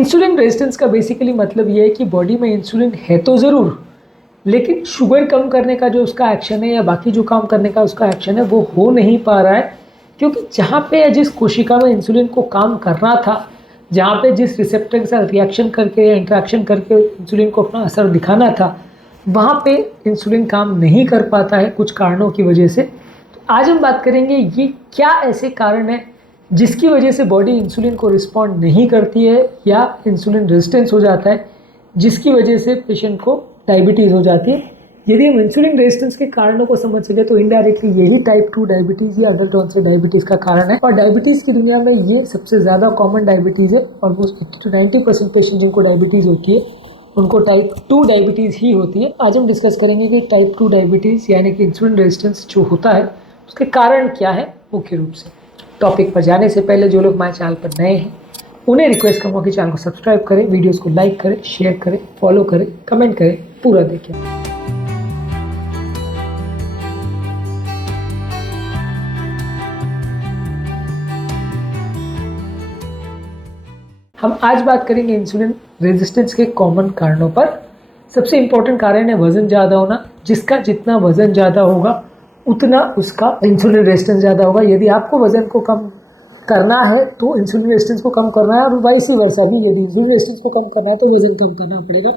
Insulin resistance का basically मतलब ये है कि बॉडी में इंसुलिन है तो ज़रूर, लेकिन शुगर कम करने का जो उसका एक्शन है या बाकी जो काम करने का उसका एक्शन है वो हो नहीं पा रहा है, क्योंकि जहाँ पे जिस कोशिका में इंसुलिन को काम करना था, जहाँ पे जिस रिसेप्टर के साथ रिएक्शन करके या इंटरेक्शन करके इंसुलिन को अपना असर दिखाना था, वहाँ पे इंसुलिन काम नहीं कर पाता है कुछ कारणों की वजह से। तो आज हम बात करेंगे ये क्या ऐसे कारण है जिसकी वजह से बॉडी इंसुलिन को रिस्पॉन्ड नहीं करती है या इंसुलिन रेजिस्टेंस हो जाता है, जिसकी वजह से पेशेंट को डायबिटीज़ हो जाती है। यदि हम इंसुलिन रेजिस्टेंस के कारणों को समझ सके तो इनडायरेक्टली यही टाइप 2 डायबिटीज़ या अडल्ट ऑनसेट डायबिटीज़ का कारण है। और डायबिटीज़ की दुनिया में ये सबसे ज़्यादा कॉमन डायबिटीज़ है। ऑलमोस्ट 80 to 90% पेशेंट जिनको डायबिटीज़ होती है उनको टाइप 2 डायबिटीज़ ही होती है। आज हम डिस्कस करेंगे कि टाइप 2 डायबिटीज़ यानी कि इंसुलिन रेजिस्टेंस जो होता है उसके कारण क्या है मुख्य रूप से। टॉपिक पर जाने से पहले जो लोग हमारे चैनल पर नए हैं उन्हें रिक्वेस्ट करूँगा कि चैनल को सब्सक्राइब करें, वीडियोस को लाइक करें, शेयर करें, फॉलो करें, कमेंट करें, पूरा देखें। हम आज बात करेंगे इंसुलिन रेजिस्टेंस के कॉमन कारणों पर। सबसे इम्पोर्टेंट कारण है वज़न ज़्यादा होना। जिसका जितना वज़न ज़्यादा होगा उतना उसका इंसुलिन रेजिस्टेंस ज़्यादा होगा। यदि आपको वज़न को कम करना है तो इंसुलिन रेजिस्टेंस को कम करना है, और वाइस वर्सा भी, यदि इंसुलिन रेजिस्टेंस को कम करना है तो वज़न कम करना पड़ेगा।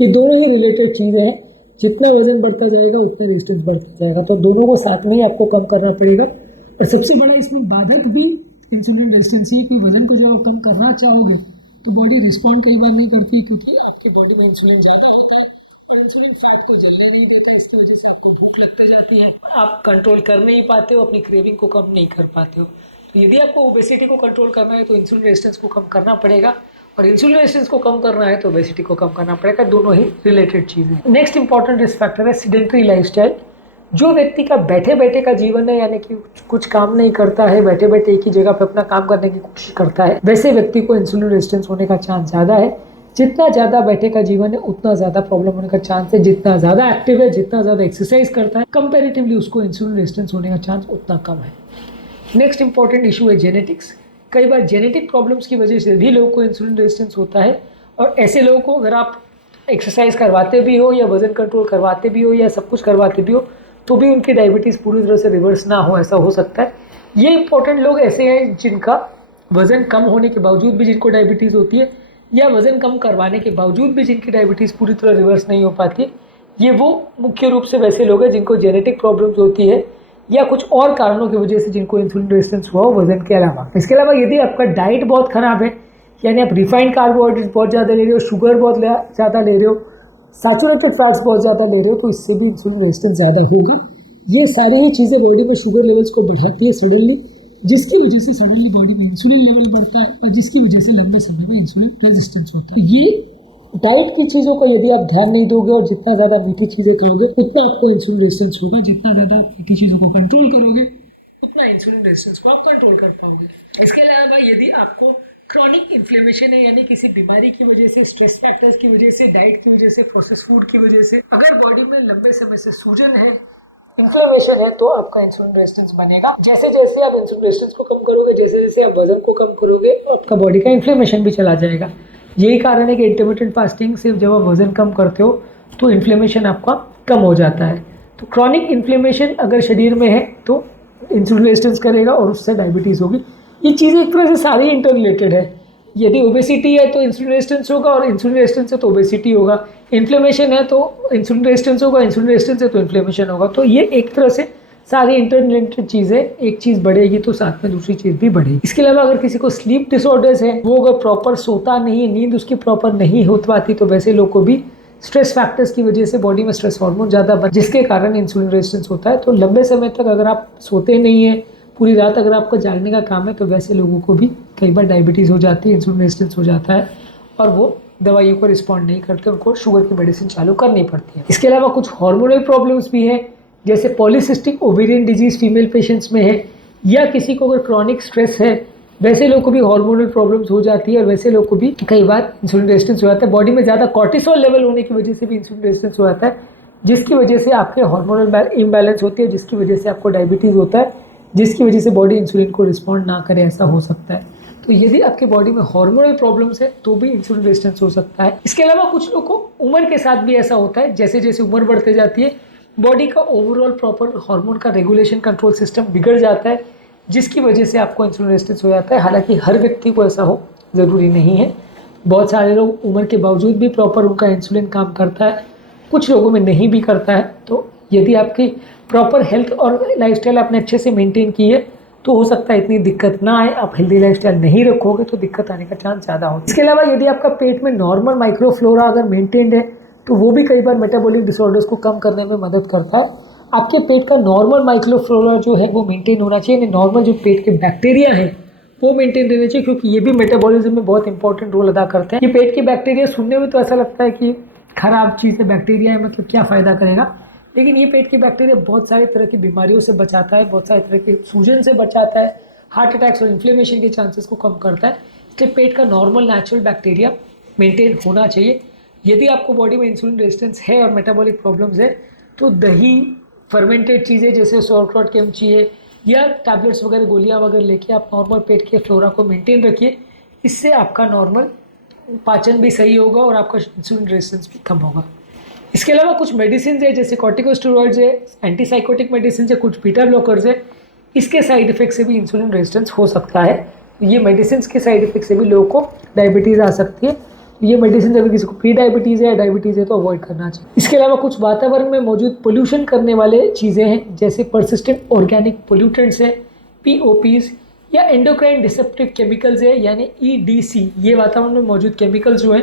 ये दोनों ही रिलेटेड चीज़ें हैं। जितना वज़न बढ़ता जाएगा उतना रेजिस्टेंस बढ़ता जाएगा, तो दोनों को साथ में ही आपको कम करना पड़ेगा। और सबसे बड़ा इसमें बाधक भी इंसुलिन रेजिस्टेंस ही है कि वज़न को जब आप कम करना चाहोगे तो बॉडी रिस्पॉन्ड कई बार नहीं करती, क्योंकि आपके बॉडी में इंसुलिन ज़्यादा होता है और इंसुलिन फैट को जलने नहीं देता। इसकी वजह से आपको भूख लगते जाती है, आप कंट्रोल कर नहीं पाते हो, अपनी क्रेविंग को कम नहीं कर पाते हो। तो यदि आपको ओबेसिटी को कंट्रोल करना है तो इंसुलिन रेजिस्टेंस को कम करना पड़ेगा, और इंसुलिन रेजिस्टेंस को कम करना है तो ओबेसिटी को कम करना पड़ेगा। दोनों ही रिलेटेड चीज़ें। नेक्स्ट इंपॉर्टेंट रिस्क फैक्टर है सीडेंटरी लाइफस्टाइल। जो व्यक्ति का बैठे बैठे का जीवन है, यानी कि कुछ काम नहीं करता है, बैठे बैठे एक ही जगह पे अपना काम करने की कोशिश करता है, वैसे व्यक्ति को इंसुलिन रेजिस्टेंस होने का चांस ज़्यादा है। जितना ज़्यादा बैठे का जीवन है उतना ज़्यादा प्रॉब्लम होने का चांस है। जितना ज़्यादा एक्टिव है, जितना ज़्यादा एक्सरसाइज करता है, कंपेरेटिवली उसको इंसुलिन रेजिस्टेंस होने का चांस उतना कम है। नेक्स्ट इंपॉर्टेंट इशू है जेनेटिक्स। कई बार जेनेटिक प्रॉब्लम्स की वजह से भी लोगों को इंसुलिन रेजिस्टेंस होता है, और ऐसे लोगों को अगर आप एक्सरसाइज करवाते भी हो या वजन कंट्रोल करवाते भी हो या सब कुछ करवाते भी हो तो भी उनकी डायबिटीज़ पूरी तरह से रिवर्स ना हो, ऐसा हो सकता है। ये इंपॉर्टेंट लोग ऐसे हैं जिनका वज़न कम होने के बावजूद भी जिनको डायबिटीज़ होती है, या वज़न कम करवाने के बावजूद भी जिनकी डायबिटीज़ पूरी तरह रिवर्स नहीं हो पाती है। ये वो मुख्य रूप से वैसे लोग हैं जिनको जेनेटिक प्रॉब्लम्स होती है या कुछ और कारणों की वजह से जिनको इंसुलिन रेजिस्टेंस हुआ हो वज़न के अलावा। इसके अलावा यदि आपका डाइट बहुत ख़राब है, यानी आप रिफाइंड कार्बोहाइड्रेट बहुत ज़्यादा ले रहे हो, शुगर बहुत ज़्यादा ले रहे हो, सैचुरेटेड फैट्स बहुत ज़्यादा ले रहे हो, तो इससे भी इंसुलिन रेजिस्टेंस ज़्यादा होगा। ये सारी ही चीज़ें बॉडी में शुगर लेवल्स को बढ़ाती है सडनली, जिसकी वजह से सडनली बॉडी में इंसुलिन लेवल बढ़ता है, और जिसकी वजह से लंबे समय में इंसुलिन रेजिस्टेंस होता है। ये डाइट की चीज़ों को यदि आप ध्यान नहीं दोगे और जितना ज़्यादा मीठी चीज़ें खाओगे उतना आपको इंसुलिन रेजिस्टेंस होगा। जितना ज़्यादा आप मीठी चीज़ों को कंट्रोल करोगे उतना इंसुलिन रेजिस्टेंस को आप कंट्रोल कर पाओगे। इसके अलावा यदि आपको क्रॉनिक इन्फ्लेमेशन है, यानी किसी बीमारी की वजह से, स्ट्रेस फैक्टर्स की वजह से, डाइट की वजह से, प्रोसेस फूड की वजह से अगर बॉडी में लंबे समय से सूजन है, इन्फ्लेमेशन है, तो आपका इंसुलिन रेजिस्टेंस बनेगा। जैसे जैसे आप इंसुलिन रेजिस्टेंस को कम करोगे, जैसे जैसे आप वजन को कम करोगे, आपका बॉडी का इन्फ्लेमेशन भी चला जाएगा। यही कारण है कि इंटरमिटेंट फास्टिंग से जब आप वजन कम करते हो तो इन्फ्लेमेशन आपका कम हो जाता है। तो क्रॉनिक इन्फ्लेमेशन अगर शरीर में है तो इंसुलिन रेजिस्टेंस करेगा और उससे डायबिटीज़ होगी। ये चीज़ें एक तरह से सारी इंटर रिलेटेड है। यदि ओबेसिटी है तो इंसुलिन रेजिस्टेंस होगा, और इंसुलिन रेजिस्टेंस है तो ओबेसिटी होगा। इन्फ्लेमेशन है तो इंसुलिन रेजिस्टेंस होगा, इंसुलिन रेजिस्टेंस है तो इन्फ्लेमेशन होगा। तो ये एक तरह से सारी इंटर रिलेटेड चीज़ें, एक चीज़ बढ़ेगी तो साथ में दूसरी चीज़ भी बढ़ेगी। इसके अलावा अगर किसी को स्लीप डिसऑर्डर्स है, वो अगर प्रॉपर सोता नहीं है, नींद उसकी प्रॉपर नहीं हो पाती, तो वैसे लोग को भी स्ट्रेस फैक्टर्स की वजह से बॉडी में स्ट्रेस हार्मोन ज़्यादा बन, जिसके कारण इंसुलिन रेजिस्टेंस होता है। तो लंबे समय तक अगर आप सोते नहीं है, पूरी रात अगर आपको जागने का काम है, तो वैसे लोगों को भी कई बार डायबिटीज़ हो जाती है, इंसुलिन रेजिस्टेंस हो जाता है, और वो दवाइयों को रिस्पॉन्ड नहीं करते, उनको शुगर की मेडिसिन चालू करनी पड़ती है। इसके अलावा कुछ हार्मोनल प्रॉब्लम्स भी हैं, जैसे polycystic ovarian disease female patients में है, या किसी को अगर क्रॉनिक स्ट्रेस है, वैसे लोग को भी हार्मोनल प्रॉब्लम्स हो जाती है, और वैसे लोग को भी कई बार इंसुलिन रेजिस्टेंस हो जाता है। बॉडी में ज़्यादा कॉर्टिसोल लेवल होने की वजह से भी इंसुलिन रेजिस्टेंस हो जाता है, जिसकी वजह से आपके हार्मोनल इम्बैलेंस होती है, जिसकी वजह से आपको डायबिटीज़ होता है, जिसकी वजह से बॉडी इंसुलिन को रिस्पॉन्ड ना करे, ऐसा हो सकता है। तो यदि आपकी बॉडी में हार्मोनल प्रॉब्लम्स है तो भी इंसुलिन रेजिस्टेंस हो सकता है। इसके अलावा कुछ लोगों को उम्र के साथ भी ऐसा होता है, जैसे जैसे उम्र बढ़ते जाती है बॉडी का ओवरऑल प्रॉपर हार्मोन का रेगुलेशन कंट्रोल सिस्टम बिगड़ जाता है, जिसकी वजह से आपको इंसुलिन रेजिस्टेंस हो जाता है। हालांकि हर व्यक्ति को ऐसा हो ज़रूरी नहीं है। बहुत सारे लोग उम्र के बावजूद भी प्रॉपर उनका इंसुलिन काम करता है, कुछ लोगों में नहीं भी करता है। तो यदि आपकी प्रॉपर हेल्थ और लाइफस्टाइल आपने अच्छे से मेंटेन की है तो हो सकता है इतनी दिक्कत ना आए। आप हेल्दी लाइफस्टाइल नहीं रखोगे तो दिक्कत आने का चांस ज़्यादा होता है। इसके अलावा यदि आपका पेट में नॉर्मल माइक्रोफ्लोरा अगर मेंटेन्ड है तो वो भी कई बार मेटाबॉलिक डिसऑर्डर्स को कम करने में मदद करता है। आपके पेट का नॉर्मल माइक्रोफ्लोरा जो है वो मेंटेन होना चाहिए, नॉर्मल जो पेट के बैक्टीरिया हैं वो मेंटेन रहने चाहिए, क्योंकि ये भी मेटाबॉलिज्म में बहुत इंपॉर्टेंट रोल अदा करते हैं। ये पेट के बैक्टीरिया सुनने में तो ऐसा लगता है कि खराब चीज़ है, बैक्टीरिया है मतलब क्या फ़ायदा करेगा, लेकिन ये पेट के बैक्टीरिया बहुत सारे तरह की बीमारियों से बचाता है, बहुत सारे तरह के सूजन से बचाता है, हार्ट अटैक्स और इन्फ्लेमेशन के चांसेस को कम करता है। इसलिए पेट का नॉर्मल नेचुरल बैक्टीरिया मेंटेन होना चाहिए। यदि आपको बॉडी में इंसुलिन रेजिस्टेंस है और मेटाबॉलिक प्रॉब्लम्स है तो दही, फर्मेंटेड चीज़ें जैसे सॉल्ट की अमची है या टैबलेट्स वगैरह, गोलियां वगैरह लेके आप नॉर्मल पेट के फ्लोरा को मेंटेन रखिए। इससे आपका नॉर्मल पाचन भी सही होगा और आपका इंसुलिन रेजिस्टेंस भी कम होगा। इसके अलावा कुछ मेडिसिन है जैसे कॉर्टिकोस्टेरॉइड्स है, एंटीसाइकोटिक मेडिसिन है, कुछ बीटा ब्लॉकर्स है, इसके साइड इफेक्ट से भी इंसुलिन रेजिस्टेंस हो सकता है। ये मेडिसिन के साइड इफेक्ट से भी लोगों को डायबिटीज़ आ सकती है। ये मेडिसिन अगर किसी को प्री डायबिटीज़ है या डायबिटीज़ है तो अवॉइड करना चाहिए। इसके अलावा कुछ वातावरण में मौजूद पोल्यूशन करने वाले चीज़ें हैं जैसे परसिस्टेंट ऑर्गेनिक पोल्यूटेंट्स है, POPs या एंडोक्राइन डिसरप्टिव केमिकल्स है यानी EDC। ये वातावरण में मौजूद केमिकल्स जो हैं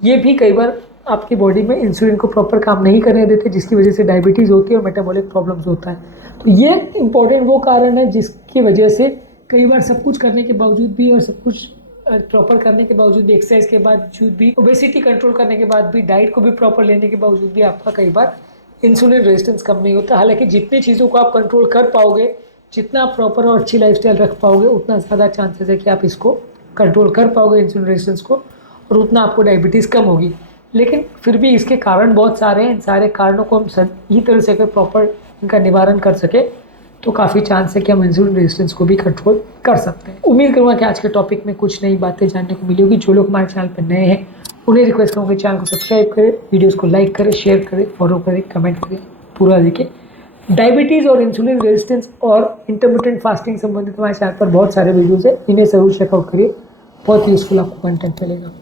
ये भी कई बार आपकी बॉडी में इंसुलिन को प्रॉपर काम नहीं करने देते, जिसकी वजह से डायबिटीज़ होती है और मेटाबॉलिक प्रॉब्लम्स होता है। तो ये इंपॉर्टेंट वो कारण है जिसकी वजह से कई बार सब कुछ करने के बावजूद भी और सब कुछ प्रॉपर करने के बावजूद भी, एक्सरसाइज के बावजूद भी, ओबेसिटी कंट्रोल करने के बाद भी, डाइट को भी प्रॉपर लेने के बावजूद भी आपका कई बार इंसुलिन रेजिस्टेंस कम नहीं होता। हालांकि जितनी चीज़ों को आप कंट्रोल कर पाओगे, जितना आप प्रॉपर और अच्छी लाइफस्टाइल रख पाओगे, उतना ज़्यादा चांसेस है कि आप इसको कंट्रोल कर पाओगे इंसुलिन रेजिस्टेंस को, और उतना आपको डायबिटीज़ कम होगी। लेकिन फिर भी इसके कारण बहुत सारे हैं। इन सारे कारणों को हम सही तरह से अगर प्रॉपर इनका निवारण कर सके तो काफ़ी चांस है कि हम इंसुलिन रेजिस्टेंस को भी कंट्रोल कर सकते हैं। उम्मीद करूँगा कि आज के टॉपिक में कुछ नई बातें जानने को मिली होगी। जो लोग हमारे चैनल पर नए हैं उन्हें रिक्वेस्ट करूँगा कि चैनल को सब्सक्राइब करें, वीडियोज़ को लाइक करें, शेयर करें, फॉलो करें, कमेंट करें, पूरा देखें। डायबिटीज़ और इंसुलिन रेजिस्टेंस और इंटरमिटेंट फास्टिंग संबंधित हमारे चैनल पर बहुत सारे वीडियोज़ हैं, इन्हें ज़रूर चेकआउट करिए, बहुत यूज़फुल आपको कंटेंट मिलेगा।